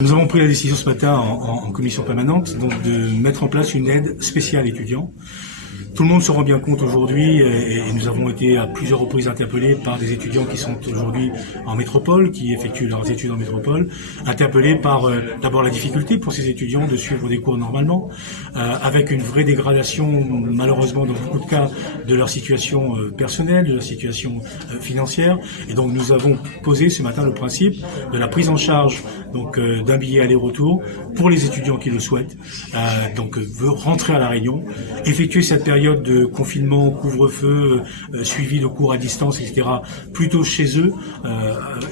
Nous avons pris la décision ce matin en commission permanente donc de mettre en place une aide spéciale étudiants. Tout le monde se rend bien compte aujourd'hui, et nous avons été à plusieurs reprises interpellés par des étudiants qui sont aujourd'hui en métropole, qui effectuent leurs études en métropole, interpellés par d'abord la difficulté pour ces étudiants de suivre des cours normalement, avec une vraie dégradation malheureusement dans beaucoup de cas de leur situation personnelle, de leur situation financière. Et donc nous avons posé ce matin le principe de la prise en charge donc d'un billet aller-retour pour les étudiants qui le souhaitent, donc veut rentrer à La Réunion, effectuer cette période de confinement, couvre-feu, suivi de cours à distance, etc., plutôt chez eux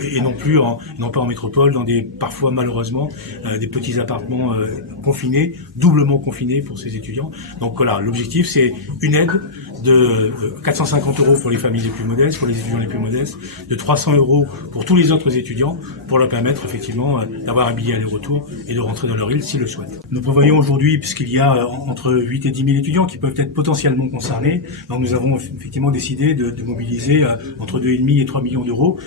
et non pas en métropole, dans des parfois malheureusement des petits appartements confinés, doublement confinés pour ces étudiants. Donc voilà, l'objectif c'est une aide de 450 € pour les familles les plus modestes, pour les étudiants les plus modestes, de 300 € pour tous les autres étudiants, pour leur permettre effectivement d'avoir un billet aller-retour et de rentrer dans leur île s'ils le souhaitent. Nous prévoyons aujourd'hui, puisqu'il y a entre 8 et 10 000 étudiants qui peuvent être potentiellement concernés, donc nous avons effectivement décidé de mobiliser entre 2,5 et 3 millions d'euros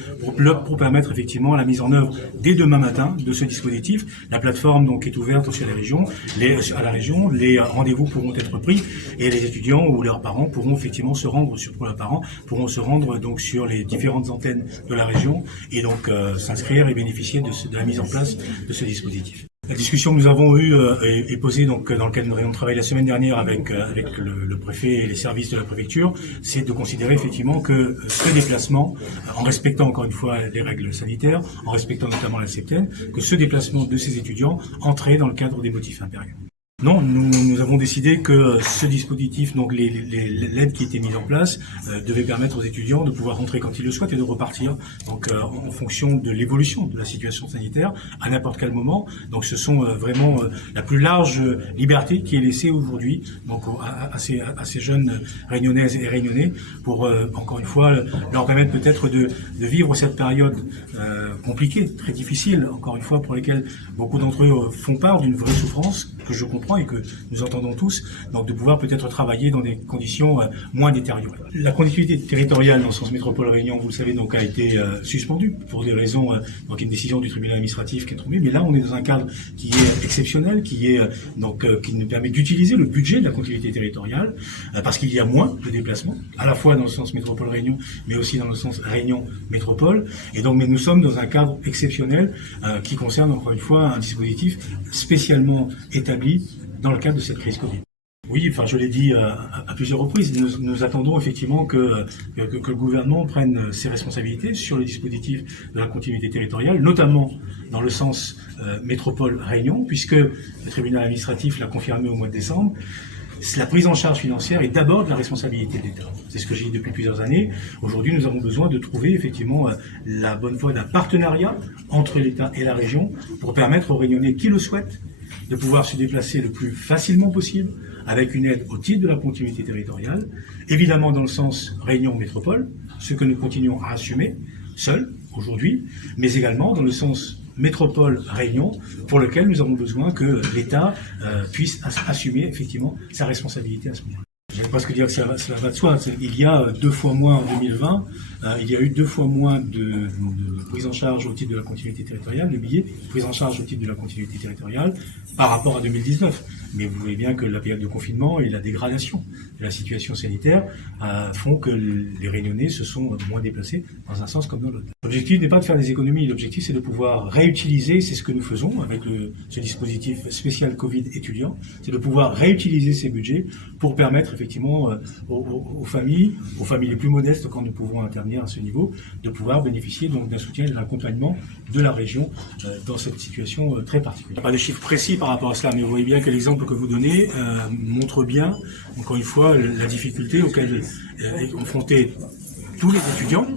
pour permettre effectivement la mise en œuvre dès demain matin de ce dispositif. La plateforme donc est ouverte aussi à la région, les rendez-vous pourront être pris et les étudiants ou leurs parents pourront effectivement se rendre donc sur les différentes antennes de la région et donc s'inscrire et bénéficier de la mise en place de ce dispositif. La discussion que nous avons eue est posée donc dans le cadre d'une réunion de travail la semaine dernière avec le préfet et les services de la préfecture, c'est de considérer effectivement que ce déplacement, en respectant encore une fois les règles sanitaires, en respectant notamment la septaine, que ce déplacement de ces étudiants entrait dans le cadre des motifs impériaux. Non, nous avons décidé que ce dispositif, donc l'aide qui était mise en place, devait permettre aux étudiants de pouvoir rentrer quand ils le souhaitent et de repartir donc en fonction de l'évolution de la situation sanitaire à n'importe quel moment. Donc ce sont vraiment la plus large liberté qui est laissée aujourd'hui donc à ces jeunes réunionnaises et réunionnais pour encore une fois leur permettre peut-être de vivre cette période compliquée, très difficile, encore une fois pour lesquelles beaucoup d'entre eux font part d'une vraie souffrance que je comprends et que nous entendons tous, donc de pouvoir peut-être travailler dans des conditions moins détériorées. La continuité territoriale dans le sens métropole Réunion, vous le savez, donc a été suspendue pour des raisons, donc une décision du tribunal administratif qui est tombée, mais là on est dans un cadre qui est exceptionnel, qui nous permet d'utiliser le budget de la continuité territoriale, parce qu'il y a moins de déplacements, à la fois dans le sens métropole Réunion, mais aussi dans le sens Réunion métropole, et donc mais nous sommes dans un cadre exceptionnel qui concerne encore une fois un dispositif spécialement établi dans le cadre de cette crise Covid. Oui, enfin, je l'ai dit à plusieurs reprises, nous attendons effectivement que le gouvernement prenne ses responsabilités sur le dispositif de la continuité territoriale, notamment dans le sens métropole-Réunion, puisque le tribunal administratif l'a confirmé au mois de décembre. La prise en charge financière est d'abord de la responsabilité de l'État. C'est ce que j'ai dit depuis plusieurs années. Aujourd'hui, nous avons besoin de trouver effectivement la bonne voie d'un partenariat entre l'État et la région pour permettre aux Réunionnais qui le souhaitent de pouvoir se déplacer le plus facilement possible avec une aide au titre de la continuité territoriale, évidemment dans le sens Réunion métropole, ce que nous continuons à assumer seuls aujourd'hui, mais également dans le sens métropole Réunion, pour lequel nous avons besoin que l'État puisse assumer effectivement sa responsabilité à ce moment-là. Je ne vais pas dire que cela va de soi. Il y a 2 fois moins en 2020, il y a eu 2 fois moins de prise en charge au titre de la continuité territoriale, de billets, prise en charge au titre de la continuité territoriale par rapport à 2019. Mais vous voyez bien que la période de confinement et la dégradation de la situation sanitaire font que les Réunionnais se sont moins déplacés dans un sens comme dans l'autre. L'objectif n'est pas de faire des économies, l'objectif c'est de pouvoir réutiliser, c'est ce que nous faisons avec ce dispositif spécial Covid étudiant, c'est de pouvoir réutiliser ces budgets pour permettre effectivement aux familles les plus modestes, quand nous pouvons intervenir à ce niveau, de pouvoir bénéficier donc d'un soutien et d'un accompagnement de la région dans cette situation très particulière. Il n'y a pas de chiffres précis par rapport à cela, mais vous voyez bien que l'exemple que vous donnez montre bien, encore une fois, la difficulté auquel est confronté tous les étudiants,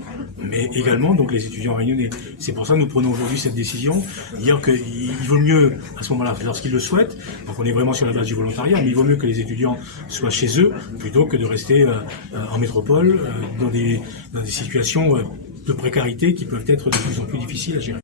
mais également donc les étudiants réunionnais. C'est pour ça que nous prenons aujourd'hui cette décision, dire qu'il vaut mieux, à ce moment-là, lorsqu'ils le souhaitent, donc on est vraiment sur la base du volontariat, mais il vaut mieux que les étudiants soient chez eux, plutôt que de rester en métropole, dans des situations de précarité qui peuvent être de plus en plus difficiles à gérer.